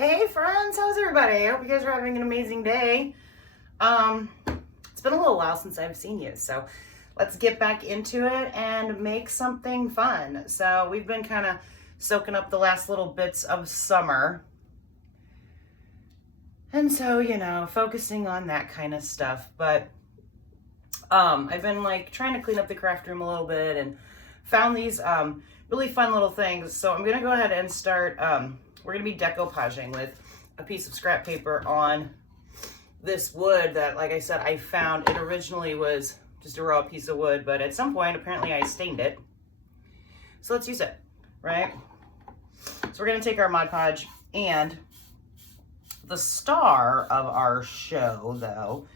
Hey friends, how's everybody? I hope you guys are having an amazing day. It's been a little while since I've seen you, so let's get back into it and make something fun. So we've been kind of soaking up the last little bits of summer. And so, you know, focusing on that kind of stuff. But I've been like trying to clean up the craft room a little bit and found these really fun little things. So I'm gonna go ahead and start, we're gonna be decoupaging with a piece of scrap paper on this wood that, like I said, I found. It originally was just a raw piece of wood, but at some point, apparently I stained it. So let's use it, right? So we're gonna take our Mod Podge, and the star of our show, though,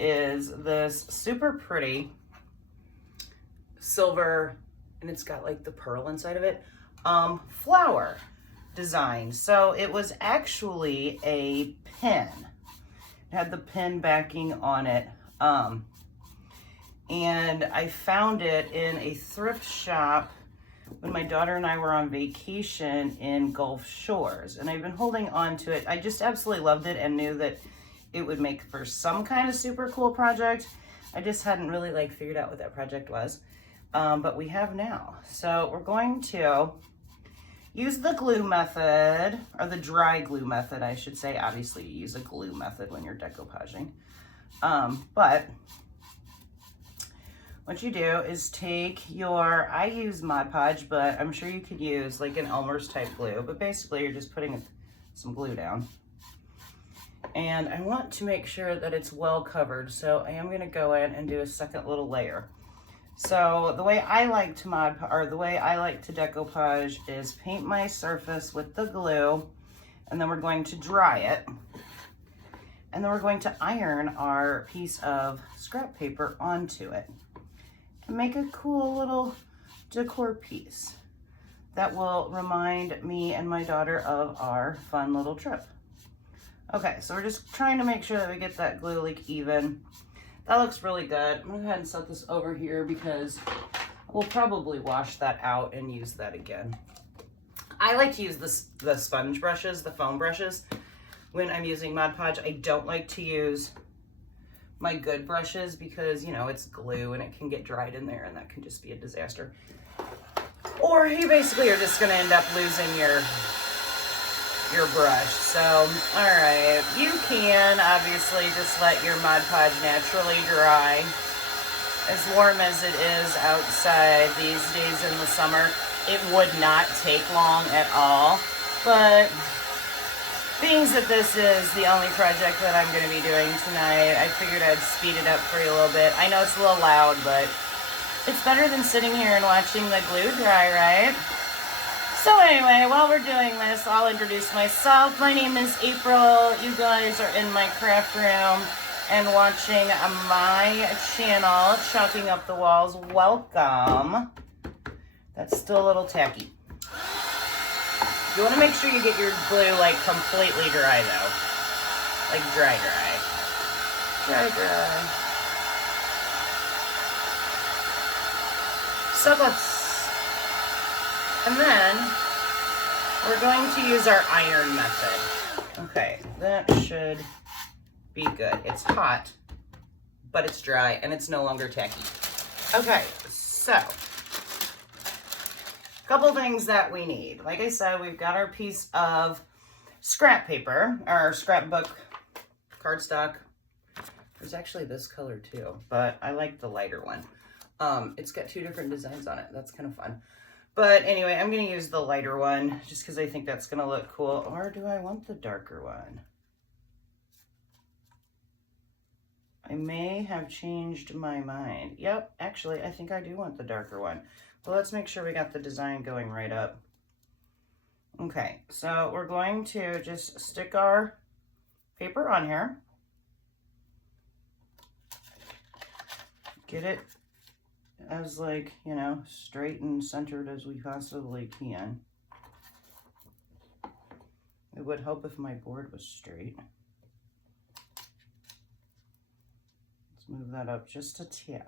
is this super pretty silver, and it's got like the pearl inside of it, flower design. So it was actually a pin. It had the pin backing on it. And I found it in a thrift shop when my daughter and I were on vacation in Gulf Shores. And I've been holding on to it. I just absolutely loved it and knew that it would make for some kind of super cool project. I just hadn't really like figured out what that project was. But we have now. So we're going to use the glue method, or the dry glue method, I should say. Obviously, you use a glue method when you're decoupaging. But what you do is take your, I use Mod Podge, but I'm sure you could use like an Elmer's type glue. But basically, you're just putting some glue down. And I want to make sure that it's well covered. So I am going to go in and do a second little layer. So the way I like to decoupage is paint my surface with the glue, and then we're going to dry it. And then we're going to iron our piece of scrap paper onto it and make a cool little decor piece that will remind me and my daughter of our fun little trip. Okay, so we're just trying to make sure that we get that glue like even. That looks really good. I'm gonna go ahead and set this over here because we'll probably wash that out and use that again. I like to use the sponge brushes, the foam brushes, when I'm using Mod Podge. I don't like to use my good brushes because, you know, it's glue and it can get dried in there and that can just be a disaster. Or you basically are just gonna end up losing your brush. So, all right, you can obviously just let your Mod Podge naturally dry. As warm as it is outside these days in the summer, it would not take long at all. But being that this is the only project that I'm going to be doing tonight, I figured I'd speed it up for you a little bit. I know it's a little loud, but it's better than sitting here and watching the glue dry, right? So anyway, while we're doing this, I'll introduce myself. My name is April. You guys are in my craft room and watching my channel, Chalking Up the Walls. Welcome. That's still a little tacky. You want to make sure you get your glue like completely dry though. Like dry. So and then we're going to use our iron method. Okay, that should be good. It's hot, but it's dry and it's no longer tacky. Okay, so a couple things that we need. Like I said, we've got our piece of scrap paper, our scrapbook cardstock. There's actually this color too, but I like the lighter one. It's got two different designs on it. That's kind of fun. But anyway, I'm going to use the lighter one just because I think that's going to look cool. Or do I want the darker one? I may have changed my mind. Yep, actually, I think I do want the darker one. Well, let's make sure we got the design going right up. Okay, so we're going to just stick our paper on here. Get it as like, you know, straight and centered as we possibly can. It would help if my board was straight. Let's move that up just a tad.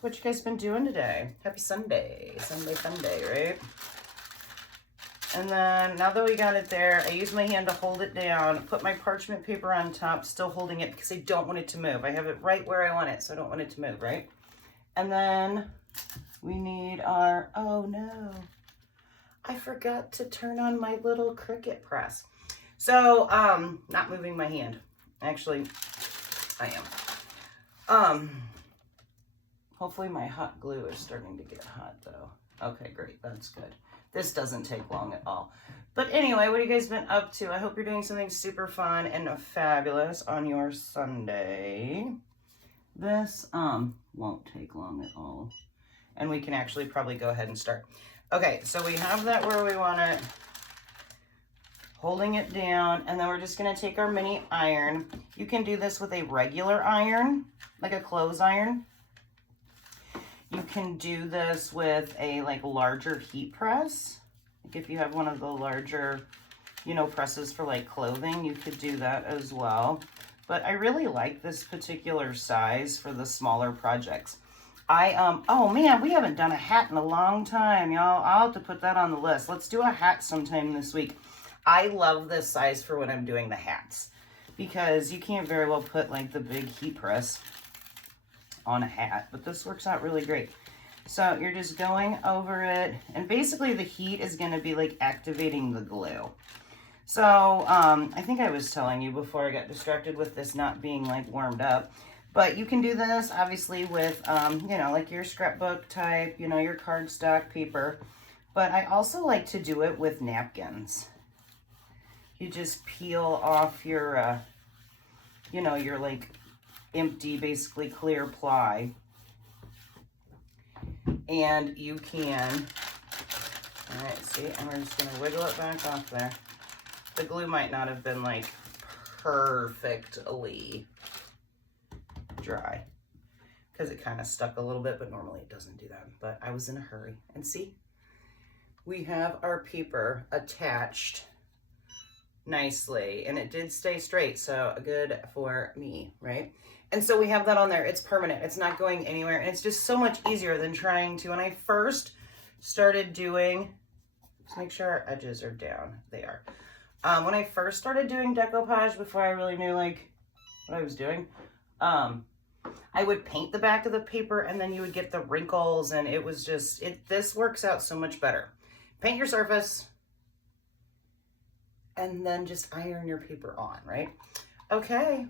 What you guys been doing today? Happy Sunday. Sunday fun day, right? And then now that we got it there, I use my hand to hold it down, put my parchment paper on top, still holding it because I don't want it to move. I have it right where I want it, so I don't want it to move, right? And then we need our, oh no, I forgot to turn on my little Cricut press. So, not moving my hand. Actually, I am. Hopefully my hot glue is starting to get hot though. Okay, great, that's good. This doesn't take long at all. But anyway, what have you guys been up to? I hope you're doing something super fun and fabulous on your Sunday. This won't take long at all. And we can actually probably go ahead and start. Okay, so we have that where we want it, holding it down, and then we're just gonna take our mini iron. You can do this with a regular iron, like a clothes iron. You can do this with a larger heat press. Like if you have one of the larger, presses for like clothing, you could do that as well. But I really like this particular size for the smaller projects. Oh man, we haven't done a hat in a long time, y'all. I'll have to put that on the list. Let's do a hat sometime this week. I love this size for when I'm doing the hats because you can't very well put like the big heat press on a hat, but this works out really great. So you're just going over it, and basically the heat is going to be like activating the glue. So I think I was telling you before I got distracted with this not being like warmed up, but you can do this obviously with like your scrapbook type, your cardstock paper, but I also like to do it with napkins. You just peel off your your like empty, basically clear ply, and you can, all right, see, and we're just gonna wiggle it back off there. The glue might not have been like perfectly dry because it kind of stuck a little bit, but normally it doesn't do that, but I was in a hurry. And see, we have our paper attached nicely, and it did stay straight, so good for me, right? And so we have that on there. It's permanent. It's not going anywhere, and it's just so much easier than trying to, when I first started doing, just make sure our edges are down. They are. When I first started doing decoupage, before I really knew like what I was doing, I would paint the back of the paper, and then you would get the wrinkles, and it was just, this works out so much better. Paint your surface, and then just iron your paper on, right? Okay,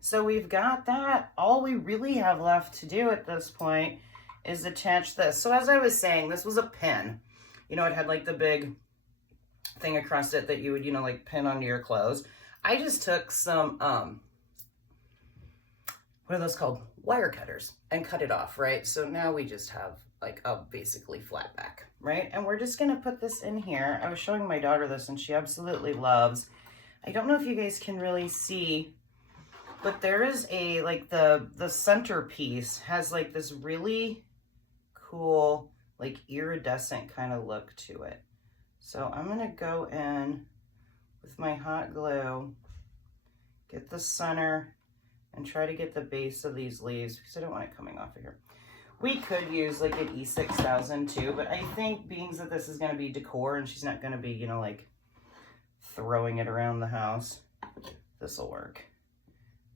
so we've got that. All we really have left to do at this point is attach this. So as I was saying, this was a pin. It had like the big thing across it that you would, like pin onto your clothes. I just took some, what are those called? Wire cutters, and cut it off, right? So now we just have like a basically flat back, right? And we're just gonna put this in here. I was showing my daughter this and she absolutely loves. I don't know if you guys can really see, but there is a, like the centerpiece has like this really cool, like iridescent kind of look to it. So I'm gonna go in with my hot glue, get the center, and try to get the base of these leaves because I don't want it coming off of here. We could use like an E6000 too, but I think being that this is going to be decor and she's not going to be, like throwing it around the house, this will work.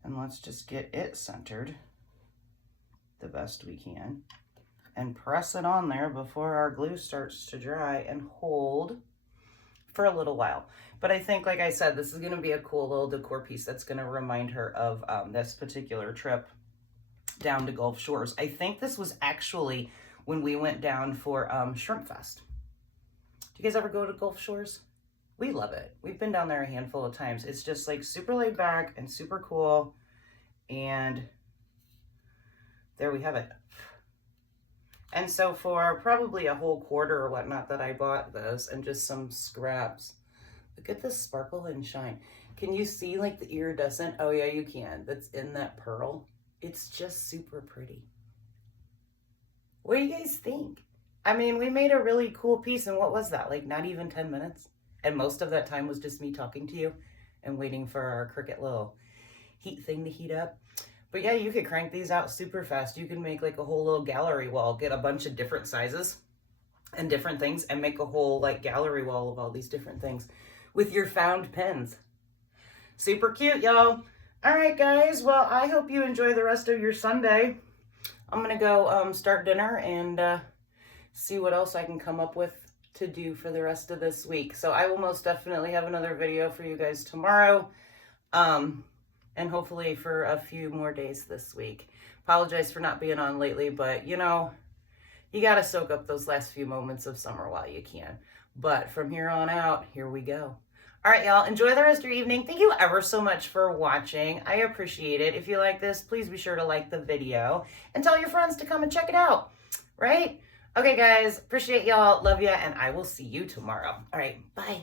And let's just get it centered the best we can and press it on there before our glue starts to dry and hold for a little while. But I think, like I said, this is going to be a cool little decor piece that's going to remind her of this particular trip down to Gulf Shores. I think this was actually when we went down for Shrimp Fest. Do you guys ever go to Gulf Shores? We love it. We've been down there a handful of times. It's just like super laid back and super cool. And there we have it. And so for probably a whole quarter or whatnot that I bought this and just some scraps, look at this sparkle and shine. Can you see like the iridescent? Oh yeah, you can. That's in that pearl. It's just super pretty. What do you guys think? I mean, we made a really cool piece, and what was that? Like not even 10 minutes? And most of that time was just me talking to you and waiting for our Cricut little heat thing to heat up. But yeah, you could crank these out super fast. You can make like a whole little gallery wall, get a bunch of different sizes, and different things and make a whole like gallery wall of all these different things with your found pens. Super cute, y'all. All right, guys. Well, I hope you enjoy the rest of your Sunday. I'm going to go start dinner and see what else I can come up with to do for the rest of this week. So I will most definitely have another video for you guys tomorrow. And hopefully for a few more days this week. Apologize for not being on lately, but you know, you got to soak up those last few moments of summer while you can. But from here on out, here we go. All right, y'all, enjoy the rest of your evening. Thank you ever so much for watching. I appreciate it. If you like this, please be sure to like the video and tell your friends to come and check it out, right? Okay, guys, appreciate y'all. Love ya, and I will see you tomorrow. All right, bye.